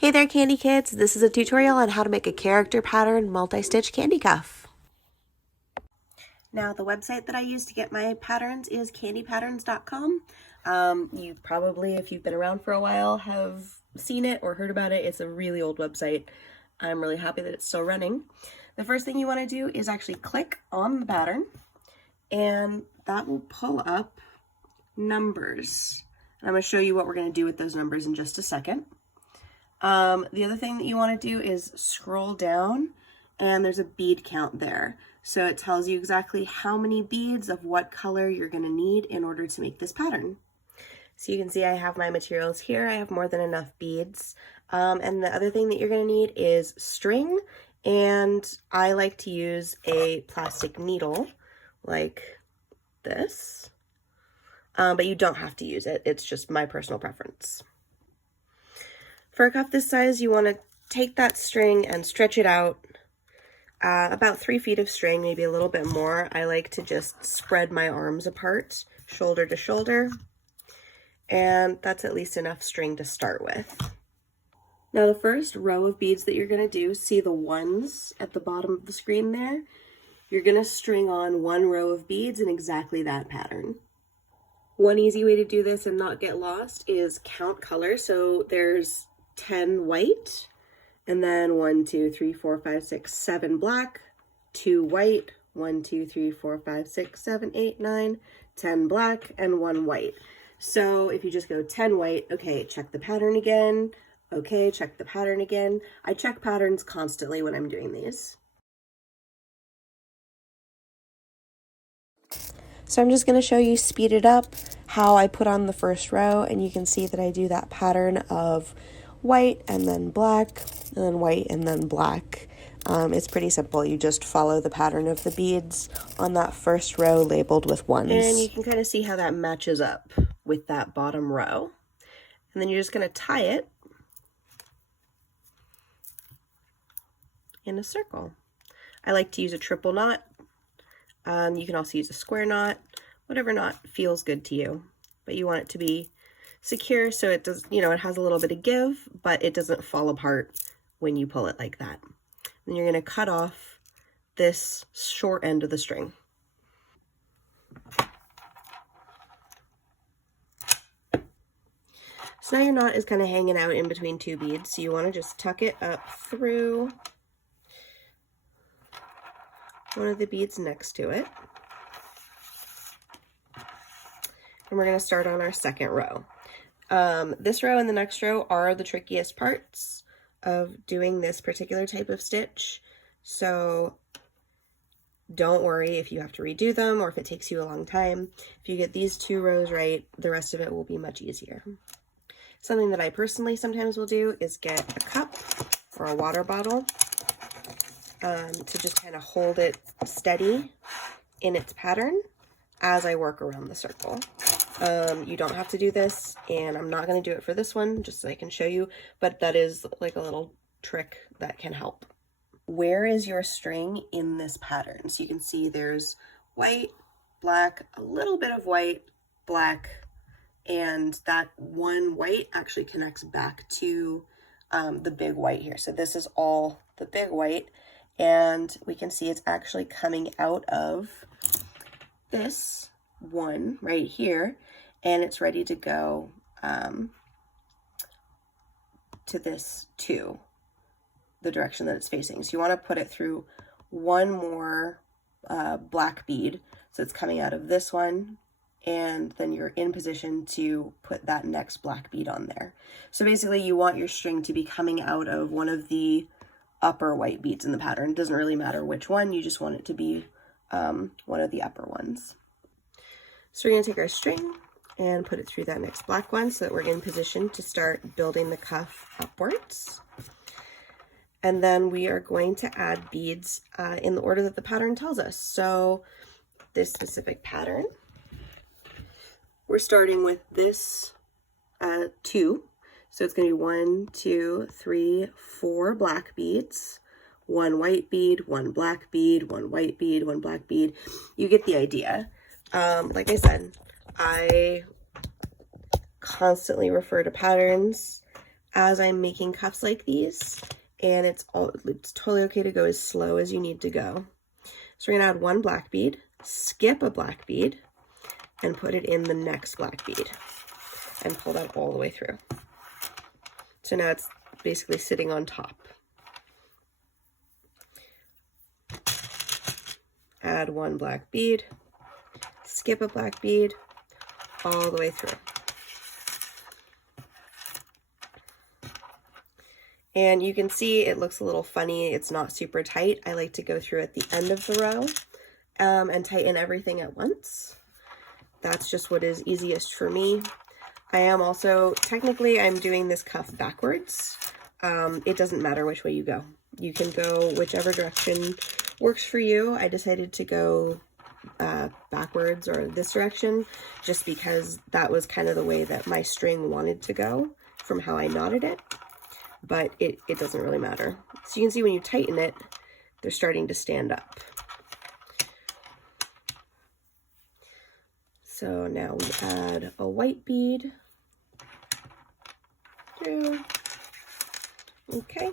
Hey there, Candy Kids! This is a tutorial on how to make a character pattern multi-stitch candy cuff. Now, the website that I use to get my patterns is candypatterns.com. You probably, if you've been around for a while, have seen it or heard about it. It's a really old website. I'm really happy that it's still running. The first thing you want to do is actually click on the pattern, and that will pull up numbers. And I'm going to show you what we're going to do with those numbers in just a second. The other thing that you want to do is scroll down, and there's a bead count there. So it tells you exactly how many beads of what color you're going to need in order to make this pattern. So you can see I have my materials here. I have more than enough beads. And the other thing that you're going to need is string, and I like to use a plastic needle like this. But you don't have to use it. It's just my personal preference. For a cuff this size, you want to take that string and stretch it out about 3 feet of string, maybe a little bit more. I like to just spread my arms apart, shoulder to shoulder, and that's at least enough string to start with. Now, the first row of beads that you're going to do, see the ones at the bottom of the screen there? You're going to string on 1 row of beads in exactly that pattern. One easy way to do this and not get lost is count color. So there's 10 white, and then 1, 2, 3, 4, 5, 6, 7 black, 2 white, 1, 2, 3, 4, 5, 6, 7, 8, 9, 10 black, and 1 white. So if you just go 10 white, okay, check the pattern again, okay, check the pattern again. I check patterns constantly when I'm doing these. So I'm just going to show you speeded up how I put on the first row, and you can see that I do that pattern of white and then black and then white and then black. It's pretty simple. You just follow the pattern of the beads on that first row labeled with ones. And you can kind of see how that matches up with that bottom row. And then you're just going to tie it in a circle. I like to use a triple knot. You can also use a square knot, whatever knot feels good to you, but you want it to be secure so it does, it has a little bit of give, but it doesn't fall apart when you pull it like that. Then you're going to cut off this short end of the string. So now your knot is kind of hanging out in between 2 beads, so you want to just tuck it up through one of the beads next to it. And we're going to start on our second row. This row and the next row are the trickiest parts of doing this particular type of stitch. So don't worry if you have to redo them or if it takes you a long time. If you get these 2 rows right, the rest of it will be much easier. Something that I personally sometimes will do is get a cup or a water bottle to just kind of hold it steady in its pattern as I work around the circle. You don't have to do this, and I'm not going to do it for this one just so I can show you, but that is like a little trick that can help. Where is your string in this pattern? So you can see there's white, black, a little bit of white, black, and that one white actually connects back to the big white here. So this is all the big white, and we can see it's actually coming out of this one right here, and it's ready to go to this 2, the direction that it's facing. So you want to put it through 1 more black bead, so it's coming out of this one, and then you're in position to put that next black bead on there. So basically you want your string to be coming out of one of the upper white beads in the pattern. It doesn't really matter which one, you just want it to be one of the upper ones. So we're going to take our string and put it through that next black one so that we're in position to start building the cuff upwards. And then we are going to add beads in the order that the pattern tells us. So this specific pattern, we're starting with this 2. So it's going to be 1, 2, 3, 4 black beads, 1 white bead, 1 black bead, 1 white bead, 1 black bead. You get the idea. Like I said, I constantly refer to patterns as I'm making cuffs like these, and it's totally okay to go as slow as you need to go. So we're gonna add one black bead, skip a black bead, and put it in the next black bead, and pull that all the way through. So now it's basically sitting on top. Add one black bead, skip a black bead, all the way through. And you can see it looks a little funny. It's not super tight. I like to go through at the end of the row and tighten everything at once. That's just what is easiest for me. I am also, technically I'm doing this cuff backwards. It doesn't matter which way you go. You can go whichever direction works for you. I decided to go backwards or this direction just because that was kind of the way that my string wanted to go from how I knotted it. But it doesn't really matter. So you can see when you tighten it, they're starting to stand up. So now we add a white bead. Okay.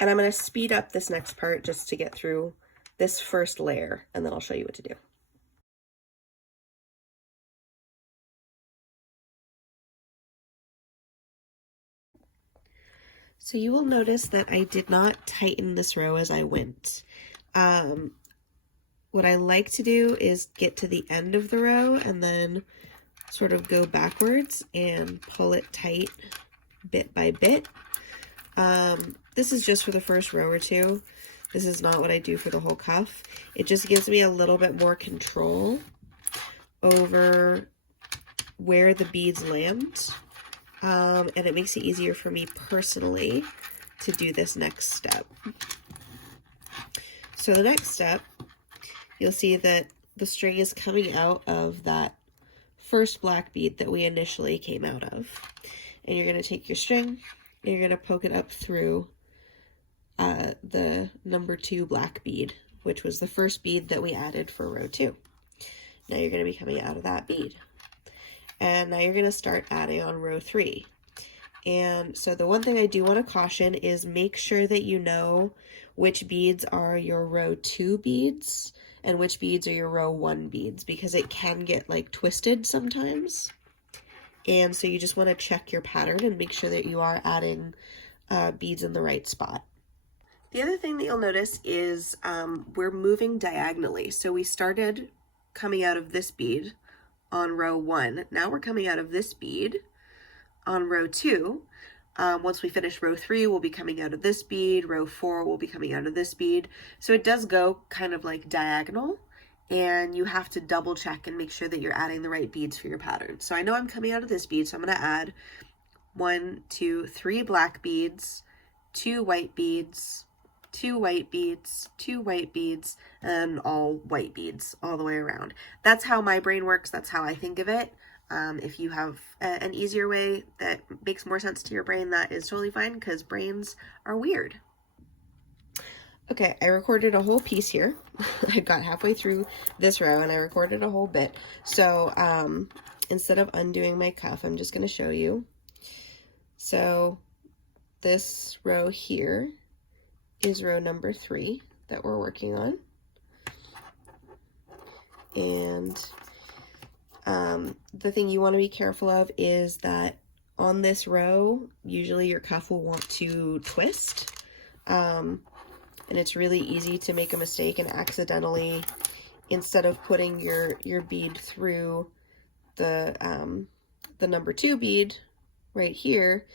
And I'm going to speed up this next part just to get through this first layer, and then I'll show you what to do. So you will notice that I did not tighten this row as I went. What I like to do is get to the end of the row and then sort of go backwards and pull it tight bit by bit. This is just for the first row or two. This is not what I do for the whole cuff. It just gives me a little bit more control over where the beads land. And it makes it easier for me personally to do this next step. So the next step, you'll see that the string is coming out of that first black bead that we initially came out of. And you're going to take your string and you're going to poke it up through the number 2 black bead, which was the first bead that we added for row 2. Now you're going to be coming out of that bead. And now you're going to start adding on row 3. And so the one thing I do want to caution is make sure that you know which beads are your row 2 beads and which beads are your row 1 beads, because it can get like twisted sometimes. And so you just want to check your pattern and make sure that you are adding beads in the right spot. The other thing that you'll notice is we're moving diagonally. So we started coming out of this bead on row 1. Now we're coming out of this bead on row 2. Once we finish row 3, we'll be coming out of this bead. Row 4 will be coming out of this bead. So it does go kind of like diagonal, and you have to double check and make sure that you're adding the right beads for your pattern. So I know I'm coming out of this bead, so I'm going to add 1, 2, 3 black beads, 2 white beads, 2 white beads, 2 white beads, and all white beads all the way around. That's how my brain works. That's how I think of it. If you have an easier way that makes more sense to your brain, that is totally fine, because brains are weird. Okay, I recorded a whole piece here. I got halfway through this row and I recorded a whole bit. So instead of undoing my cuff, I'm just going to show you. So this row here is row number 3 that we're working on. And the thing you want to be careful of is that on this row, usually your cuff will want to twist. And it's really easy to make a mistake and accidentally, instead of putting your bead through the number 2 bead right here,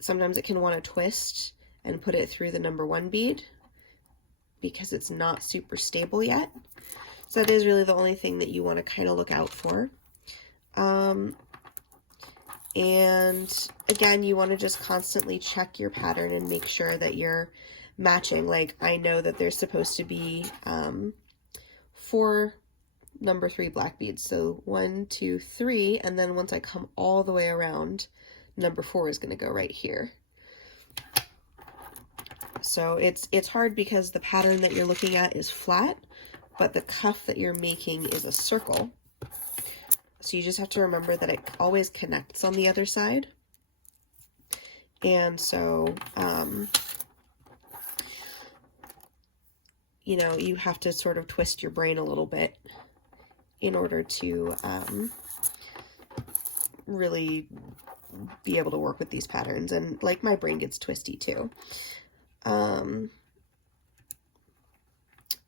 sometimes it can want to twist and put it through the number 1 bead because it's not super stable yet. So that is really the only thing that you want to kind of look out for. And again, you want to just constantly check your pattern and make sure that you're matching. Like, I know that there's supposed to be 4 number 3 black beads. So 1, 2, 3, and then once I come all the way around, number 4 is going to go right here. So it's hard because the pattern that you're looking at is flat, but the cuff that you're making is a circle. So you just have to remember that it always connects on the other side. And so, you know, you have to sort of twist your brain a little bit in order to really be able to work with these patterns. And like, my brain gets twisty too.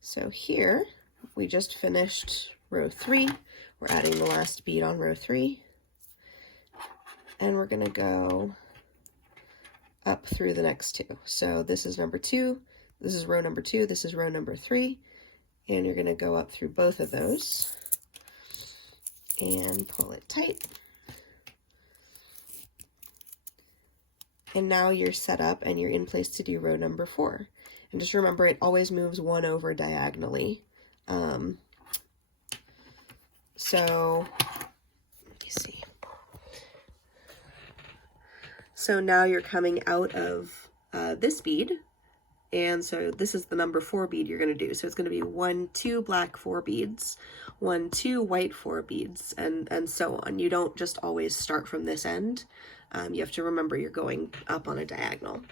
So here we just finished row 3. We're adding the last bead on row 3, and we're gonna go up through the next 2. So this is number 2, this is row number 2, this is row number 3, and you're gonna go up through both of those and pull it tight. And now you're set up and you're in place to do row number 4. And just remember, it always moves 1 over diagonally. So let me see. So now you're coming out of this bead, and so this is the number 4 bead you're going to do. So it's going to be 1, 2 black 4 beads, 1, 2 white 4 beads, and so on. You don't just always start from this end. You have to remember you're going up on a diagonal.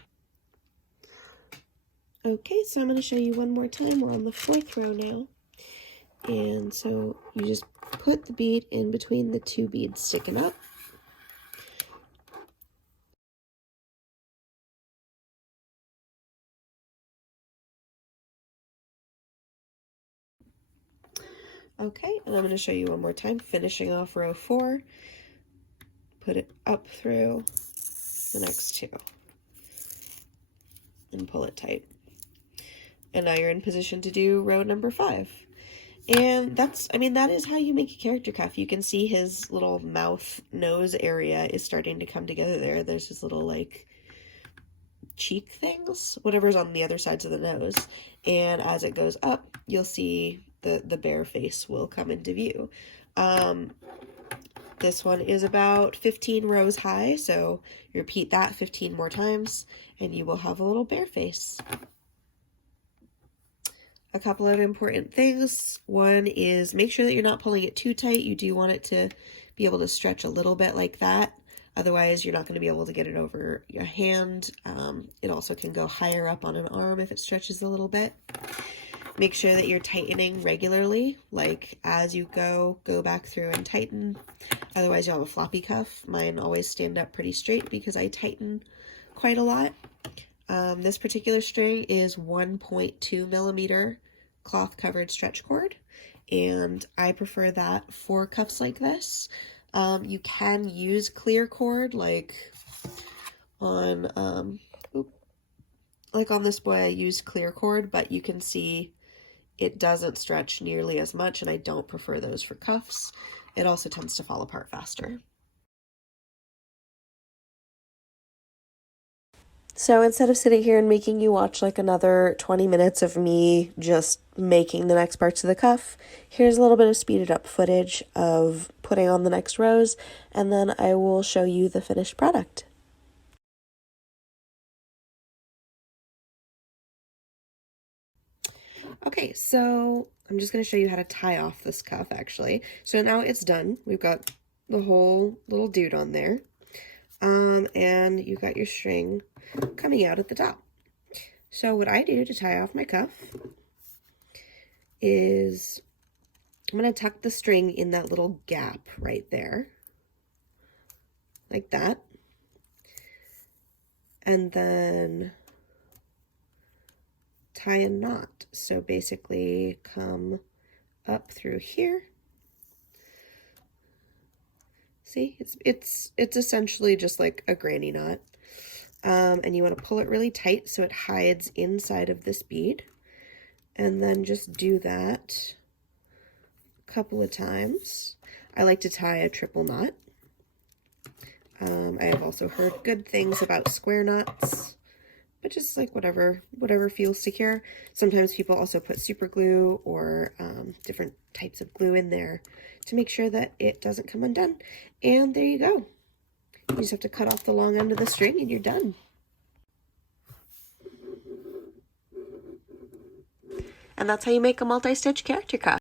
Okay, so I'm going to show you one more time. We're on the 4th row now. And so you just put the bead in between the 2 beads sticking up. Okay, and I'm going to show you one more time, finishing off row 4. Put it up through the next 2 and pull it tight. And now you're in position to do row number 5. And that's, I mean, that is how you make a character cuff. You can see his little mouth nose area is starting to come together there. There's his little, like, cheek things, whatever's on the other sides of the nose. And as it goes up, you'll see the bear face will come into view. This one is about 15 rows high, so you repeat that 15 more times, and you will have a little bear face. A couple of important things. One is make sure that you're not pulling it too tight. You do want it to be able to stretch a little bit like that. Otherwise, you're not going to be able to get it over your hand. It also can go higher up on an arm if it stretches a little bit. Make sure that you're tightening regularly, like as you go back through and tighten. Otherwise, you'll have a floppy cuff. Mine always stand up pretty straight because I tighten quite a lot. This particular string is 1.2 millimeter cloth covered stretch cord, and I prefer that for cuffs like this. You can use clear cord, like on this boy I used clear cord, but you can see it doesn't stretch nearly as much, and I don't prefer those for cuffs. It also tends to fall apart faster. So instead of sitting here and making you watch like another 20 minutes of me just making the next parts of the cuff, here's a little bit of speeded up footage of putting on the next rows, and then I will show you the finished product. Okay, so I'm just going to show you how to tie off this cuff actually. So now it's done. We've got the whole little dude on there. And you've got your string coming out at the top. So what I do to tie off my cuff is I'm going to tuck the string in that little gap right there, like that. And then tie a knot. So basically come up through here. See, it's essentially just like a granny knot. And you want to pull it really tight so it hides inside of this bead. And then just do that a couple of times. I like to tie a triple knot. I have also heard good things about square knots, but just like whatever feels secure. Sometimes people also put super glue or different types of glue in there to make sure that it doesn't come undone. And there you go. You just have to cut off the long end of the string and you're done. And that's how you make a multi-stitch character cuff.